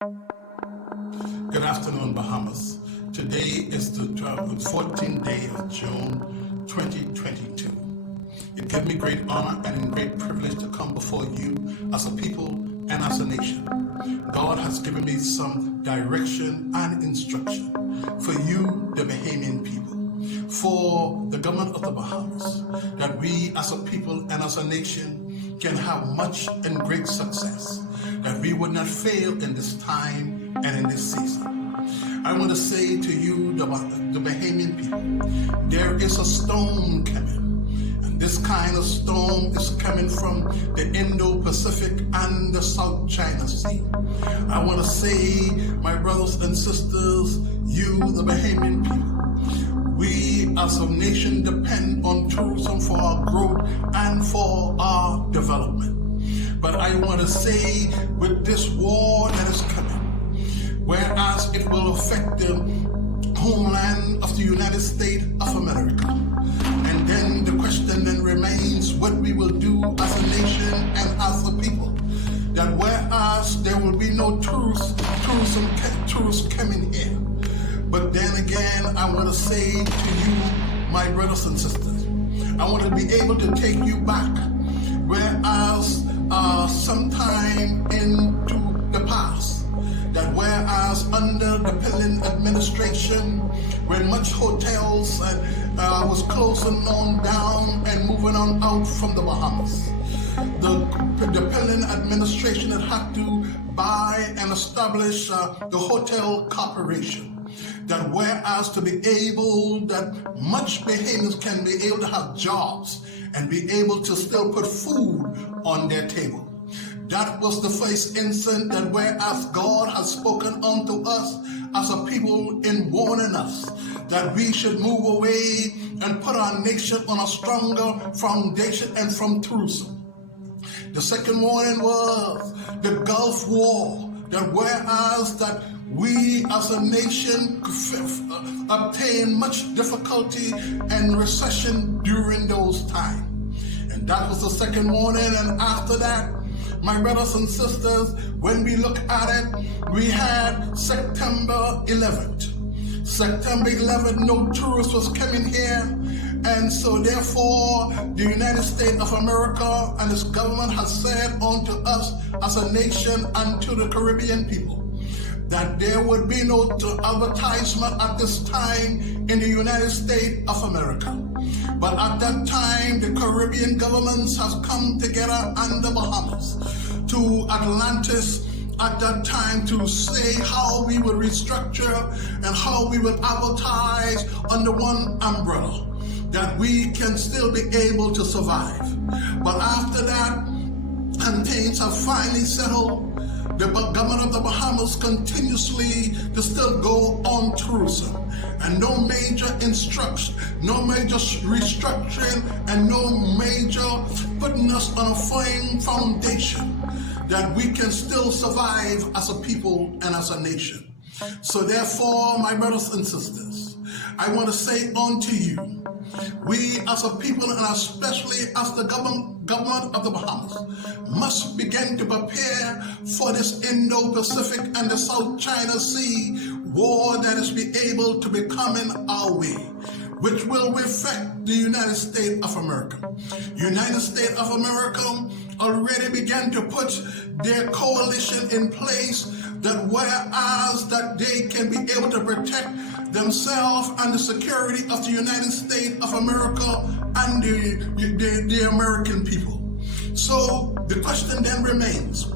Good afternoon, Bahamas. Today is the 14th day of June 2022. It gives me great honor and great privilege to come before you as a people and as a nation. God has given me some direction and instruction for you, the Bahamian people, for the government of the Bahamas, that we as a people and as a nation can have much and great success, that we would not fail in this time and in this season. I want to say to you, the Bahamian people, there is a storm coming. And this kind of storm is coming from the Indo-Pacific and the South China Sea. I want to say, my brothers and sisters, you, the Bahamian people, we as a nation depend on tourism for our growth and for our development. But I want to say, with this war that is coming, whereas it will affect the homeland of the United States of America. And then the question then remains what we will do as a nation and as a people. That whereas there will be no tourists coming here. But then again, I want to say to you, my brothers and sisters, I want to be able to take you back, whereas sometime into the past, that whereas under the Pelin administration, when much hotels was closing on down and moving on out from the Bahamas, the Pelin administration had to buy and establish the hotel corporation. That whereas to be able, that much Bahamians can be able to have jobs and be able to still put food on their table. That was the first instance that whereas God has spoken unto us as a people in warning us that we should move away and put our nation on a stronger foundation and from tourism. The second warning was the Gulf War, that whereas that we as a nation obtained much difficulty and recession during those times. And that was the second warning, and after that, my brothers and sisters, when we look at it, we had September 11th. September 11th, no tourists was coming here. And so therefore, the United States of America and its government has said unto us as a nation and to the Caribbean people, that there would be no advertisement at this time in the United States of America. But at that time, the Caribbean governments have come together and the Bahamas to Atlantis at that time to say how we would restructure and how we would advertise under one umbrella, that we can still be able to survive. But after that, and things have finally settled, the government of the Bahamas continuously to still go on tourism, and no major instruction, no major restructuring, and no major putting us on a firm foundation that we can still survive as a people and as a nation. So therefore, my brothers and sisters, I want to say unto you, we as a people and especially as the government of the Bahamas must begin to prepare for this Indo-Pacific and the South China Sea war that is be able to be coming our way, which will affect the United States of America. United States of America already began to put their coalition in place, that whereas that they can be able to protect themselves and the security of the United States of America and the American people. So the question then remains,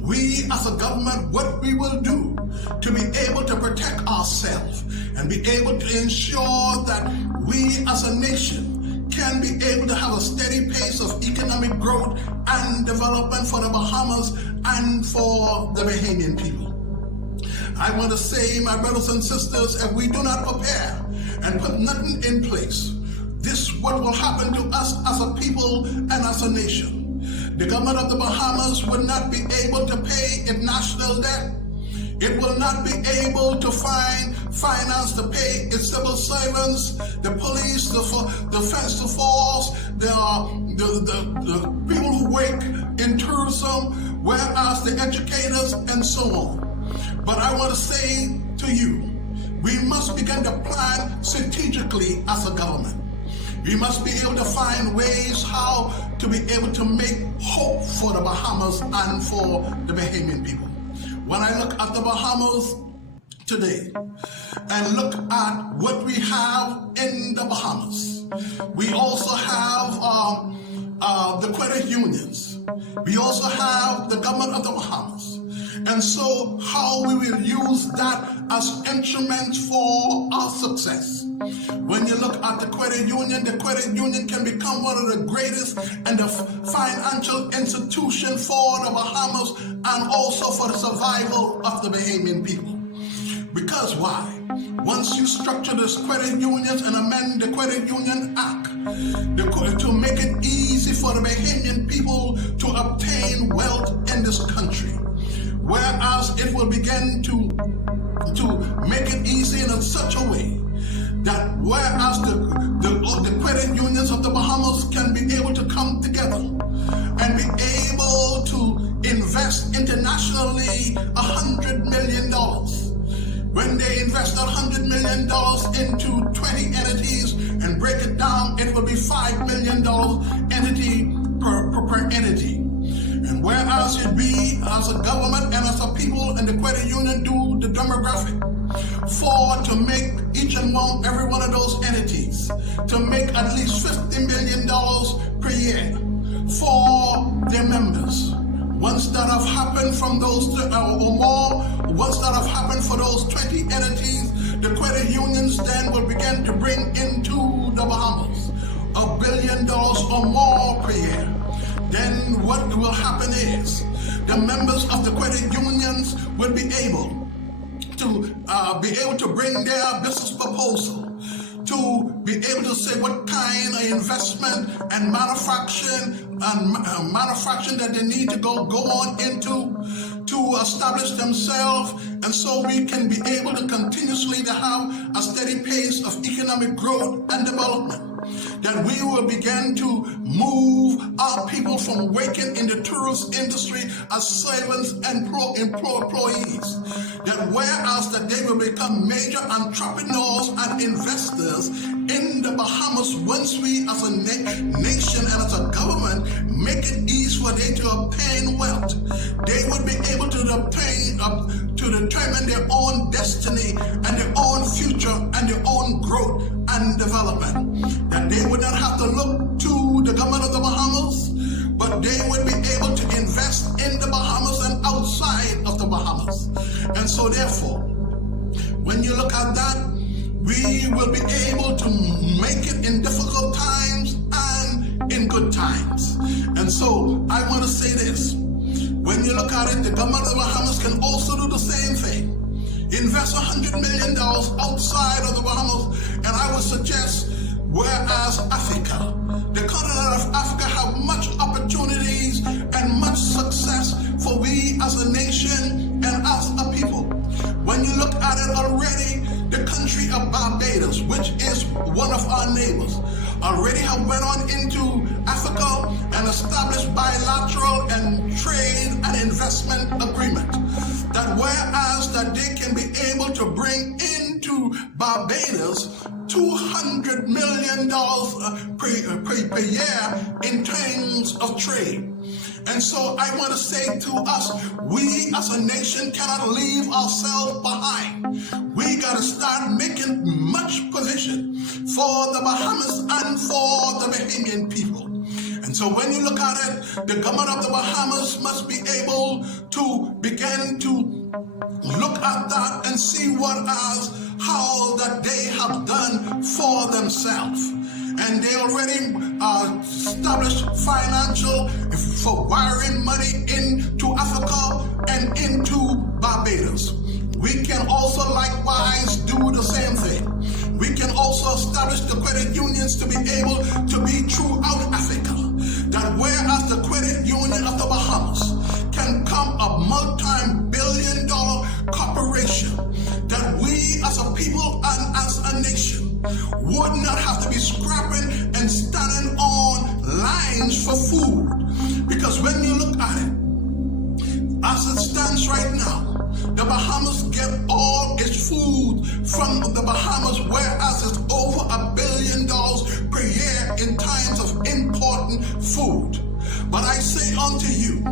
we as a government, what we will do to be able to protect ourselves and be able to ensure that we as a nation can be able to have a steady pace of economic growth and development for the Bahamas and for the Bahamian people. I want to say, my brothers and sisters, if we do not prepare and put nothing in place, this what will happen to us as a people and as a nation. The government of the Bahamas will not be able to pay its national debt. It will not be able to find finance to pay its civil servants, the police, the defense force, the people who work in tourism, whereas the educators and so on. But I want to say to you, we must begin to plan strategically as a government. We must be able to find ways how to be able to make hope for the Bahamas and for the Bahamian people. When I look at the Bahamas today and look at what we have in the Bahamas, we also have the credit unions. We also have the government of the Bahamas. And so how we will use that as instruments for our success. When you look at the credit union can become one of the greatest and the financial institution for the Bahamas and also for the survival of the Bahamian people. Because why? Once you structure this credit unions and amend the Credit Union Act to make it easy for the Bahamian people to obtain wealth in this country, whereas it will begin to make it easy in such a way that whereas the credit unions of the Bahamas can be able to come together and be able to invest internationally $100 million. When they invest $100 million into 20 entities and break it down, it will be $5 million entity per entity. And whereas it be as a government and as a people and the credit union do the demographic to make every one of those entities to make at least $50 million per year for their members. Once that have happened from those or more, once that have happened for those 20 entities, the credit unions then will begin to bring into the Bahamas $1 billion or more per year. Then what will happen is the members of the credit unions will be able to bring their business proposal, to be able to say what kind of investment and manufacturing that they need to go on into to establish themselves, and so we can be able to continuously to have a steady pace of economic growth and development. That we will begin to move our people from working in the tourist industry as servants and employees. That whereas that they will become major entrepreneurs and investors in the Bahamas once we as a nation and as a government make it easy for them to obtain wealth. They would be able to determine their own destiny and their own future and their own growth and development. That they would not have to look to the government of the Bahamas, but they would be able to invest in the Bahamas and outside of the Bahamas. And so therefore, when you look at that, we will be able to make it in difficult times and in good times. And so I want to say this. When you look at it, the government of the Bahamas can also do the same thing. Invest $100 million outside of the Bahamas, and I would suggest, whereas Africa, the continent of Africa, have much opportunities and much success for we as a nation and as a people. When you look at it already, the country of Barbados, which is one of our neighbors, already have went on into Africa and established bilateral and trade and investment agreement. That whereas that they can be able to bring into Barbados $200 million per year in terms of trade. And so I want to say to us, we as a nation cannot leave ourselves behind. We got to start making much provision for the Bahamas and for the Bahamian people. And so when you look at it, the government of the Bahamas must be able to begin to look at that and see how that they have done for themselves. And they already established financial for wiring money into Africa and into Barbados. We can also likewise do the same thing. We can also establish the credit unions to be able to be throughout Africa. That whereas the credit union of the Bahamas can come a multi-billion-dollar corporation, that we as a people and as a nation would not have to be scrapping and standing on lines for food. Because when you look at it, as it stands right now, the Bahamas get all its food from the Bahamas, whereas it's over $1 billion per year in times of importing food. But I say unto you,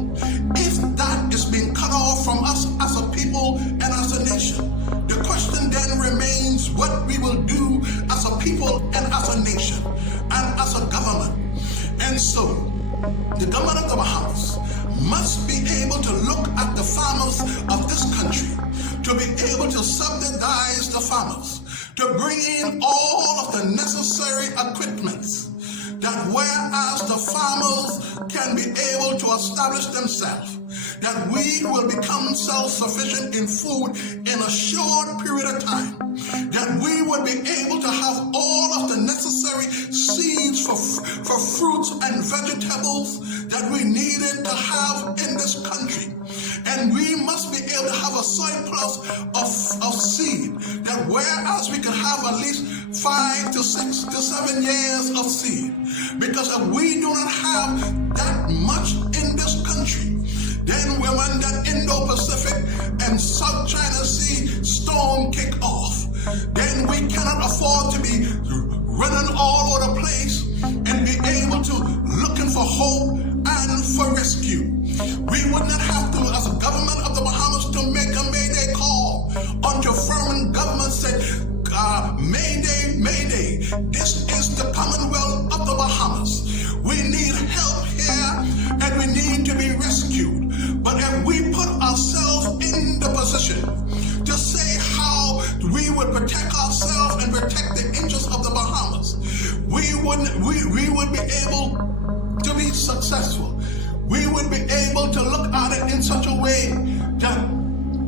if that is being cut off from us as a people and as a nation, the question then remains what we will do as a people and as a nation and as a government. And so, the government of the Bahamas must be able to look at the farmers of this country, to be able to subsidize the farmers, to bring in all of the necessary equipments, that whereas the farmers can be able to establish themselves, that we will become self-sufficient in food in a short period of time, that we will be able to have all of the necessary seeds for fruits and vegetables that we needed to have in this country. And we must be able to have a surplus of seed, that whereas we can have at least 5 to 6 to 7 years of seed, because if we do not have that much in this country, then when that Indo-Pacific and South China Sea storm kick off, then we cannot afford to be running all over the place and be able to looking for hope and for rescue. We would not have to, as a government of the Bahamas, to make a mayday call until foreign government said, mayday, mayday, this is the Commonwealth of the Bahamas. We need help here and we need to be rescued. But if we put ourselves in the position to say how we would protect ourselves and protect the interests of the Bahamas, we would be able to be successful. We would be able to look at it in such a way that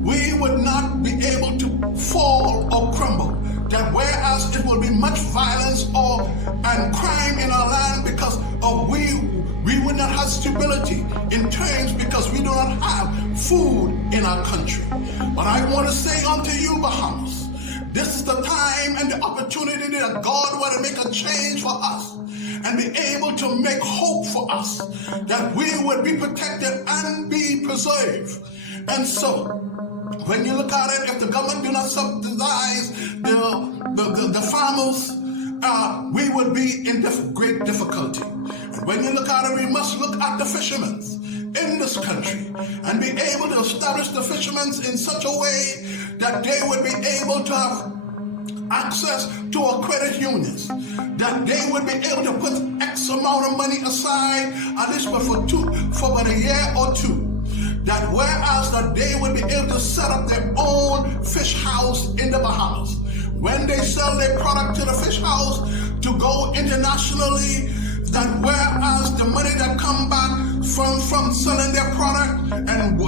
we would not be able to fall or crumble. That whereas it will be much violence and crime in our land because of we would not have stability in terms because we do not have food in our country. But I want to say unto you, Bahamas, this is the time and the opportunity that God want to make a change for us and be able to make hope for us, that we would be protected and be preserved. And so, when you look at it, if the government do not subsidize the farmers, we would be in great difficulty. And when you look at it, we must look at the fishermen in this country and be able to establish the fishermen in such a way that they would be able to have access to our credit unions, that they would be able to put X amount of money aside, at least for about a year or two. That whereas that they would be able to set up their own fish house in the Bahamas. When they sell their product to the fish house to go internationally, that whereas the money that come back from selling their product, and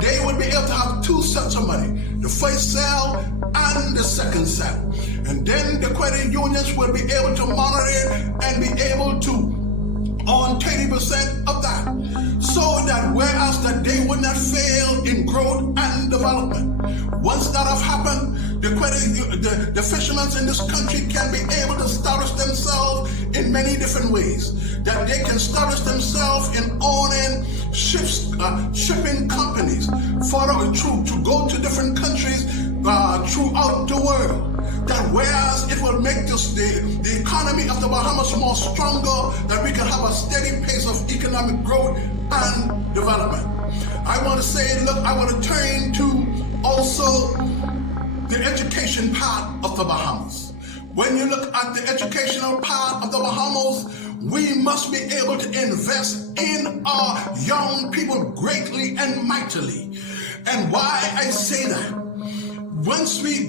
they would be able to have two sets of money, the first sale and the second sale. And then the credit unions will be able to monitor it and be able to on 20% of that, so that whereas that they would not fail in growth and development. Once that have happened, the fishermen in this country can be able to establish themselves in many different ways. That they can establish themselves in owning ships, shipping companies, to go to different countries throughout the world. That whereas it will make the economy of the Bahamas more stronger, that we can have a steady pace of economic growth and development. I want to say, look, I want to turn to also the education part of the Bahamas. When you look at the educational part of the Bahamas, we must be able to invest in our young people greatly and mightily. And why I say that? Once we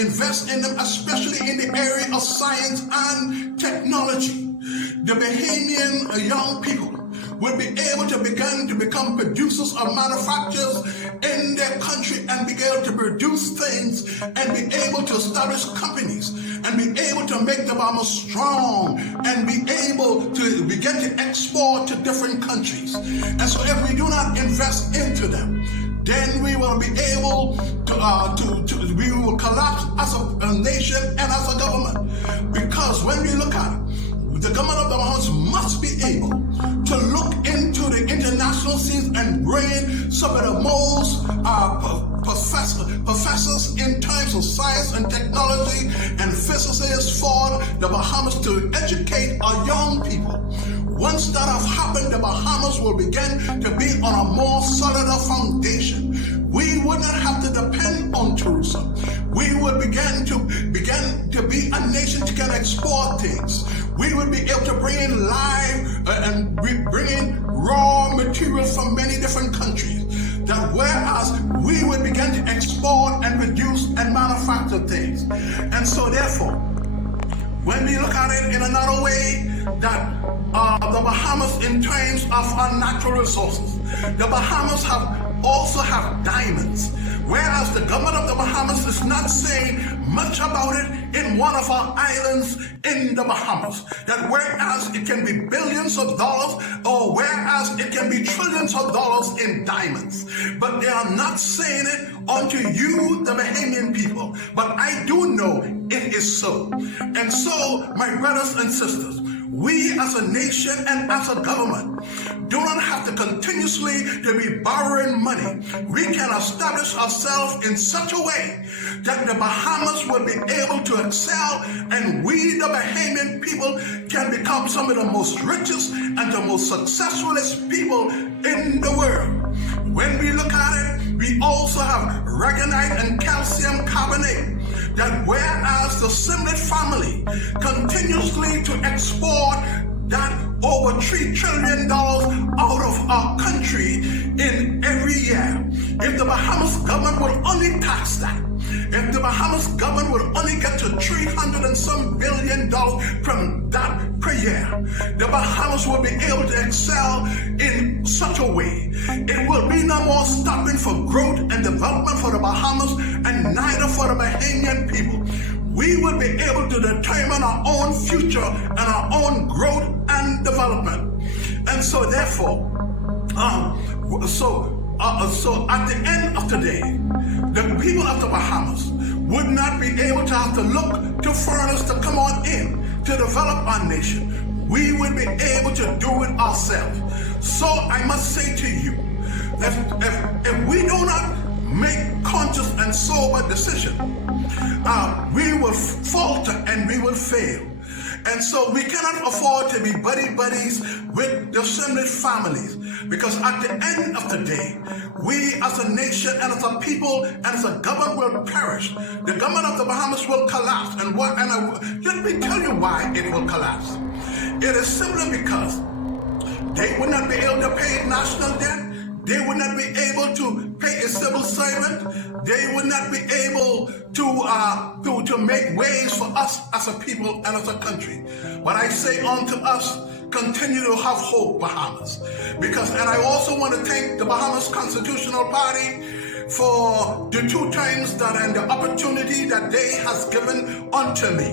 invest in them, especially in the area of science and technology, the Bahamian young people will be able to begin to become producers or manufacturers in their country and be able to produce things and be able to establish companies and be able to make the Bahamas strong and be able to begin to export to different countries. And so if we do not invest into them, then we will be able to we will collapse as a nation and as a government. Because when we look at it, the government of the Bahamas must be able to look into the international scenes and bring some of the most science and technology and physicists for the Bahamas to educate our young people. Once that has happened, the Bahamas will begin to be on a more solider foundation. We would not have to depend on tourism. We would begin to be a nation that can export things. We would be able to bring in live and bring in raw materials from many different countries. That whereas we would begin to export and produce and manufacture things. And so therefore, when we look at it in another way, that the Bahamas in terms of our natural resources, the Bahamas also have diamonds, whereas the government of the Bahamas is not saying much about it in one of our islands in the Bahamas. That whereas it can be billions of dollars, or whereas it can be trillions of dollars in diamonds, but they are not saying it unto you, the Bahamian people. But I do know it is so. And so, my brothers and sisters, we as a nation and as a government do not have to continuously to be borrowing money. We can establish ourselves in such a way that the Bahamas will be able to excel, and we, the Bahamian people, can become some of the most richest and the most successfulest people in the world. When we look at it, we also have aragonite and calcium carbonate. That whereas the Simlet family continuously to export that over $3 trillion out of our country in every year, if the Bahamas government will only tax that, if the Bahamas government would only get to $300 and some billion from that per year, the Bahamas will be able to excel in such a way. It will be no more stopping for growth and development for the Bahamas, and neither for the Bahamian people. We will be able to determine our own future and our own growth and development. And so therefore, so at the end of the day, the people of the Bahamas would not be able to have to look to foreigners to come on in to develop our nation. We would be able to do it ourselves. So I must say to you, if we do not make conscious and sober decision, we will falter and we will fail. And so we cannot afford to be buddies with the Simlet families, because at the end of the day, we as a nation and as a people and as a government will perish. The government of the Bahamas will collapse. And let me tell you why it will collapse. It is simply because they would not be able to pay national debt. They would not be able to pay a civil servant. They would not be able to make ways for us as a people and as a country. But I say unto us, continue to have hope, Bahamas. And I also want to thank the Bahamas Constitutional Party for the 2 times that and the opportunity that they has given unto me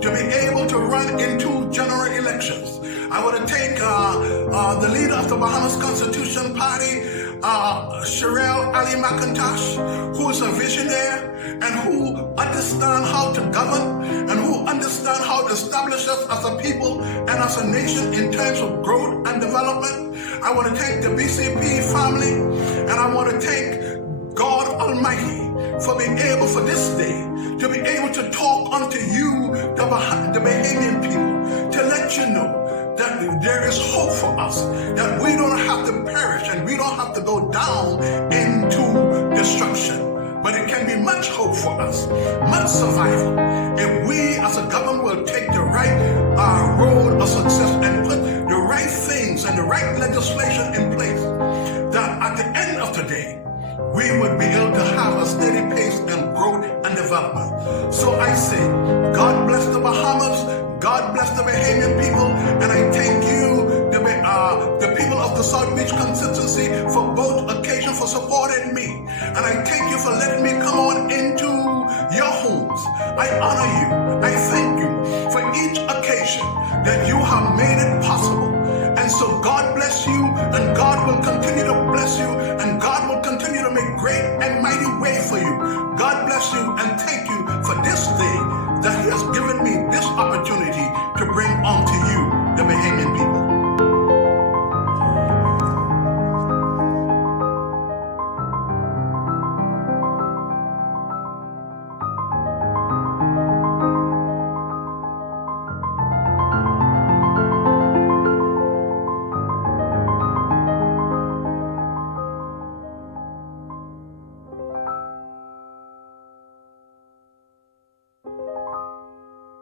to be able to run in 2 general elections. I want to thank the leader of the Bahamas Constitution Party, Sherelle Ali McIntosh, who is a visionary and who understands how to govern and who understands how to establish us as a people and as a nation in terms of growth and development. I want to thank the BCP family, and I want to thank God Almighty for being able for this day to be able to talk unto you, the Bahamian people, to let you know that there is hope for us, that we don't have to perish and we don't have to go down into destruction, but it can be much hope for us, much survival, if we as a government will take the right road of success and put the right things and the right legislation in place, that at the end of the day, we would be able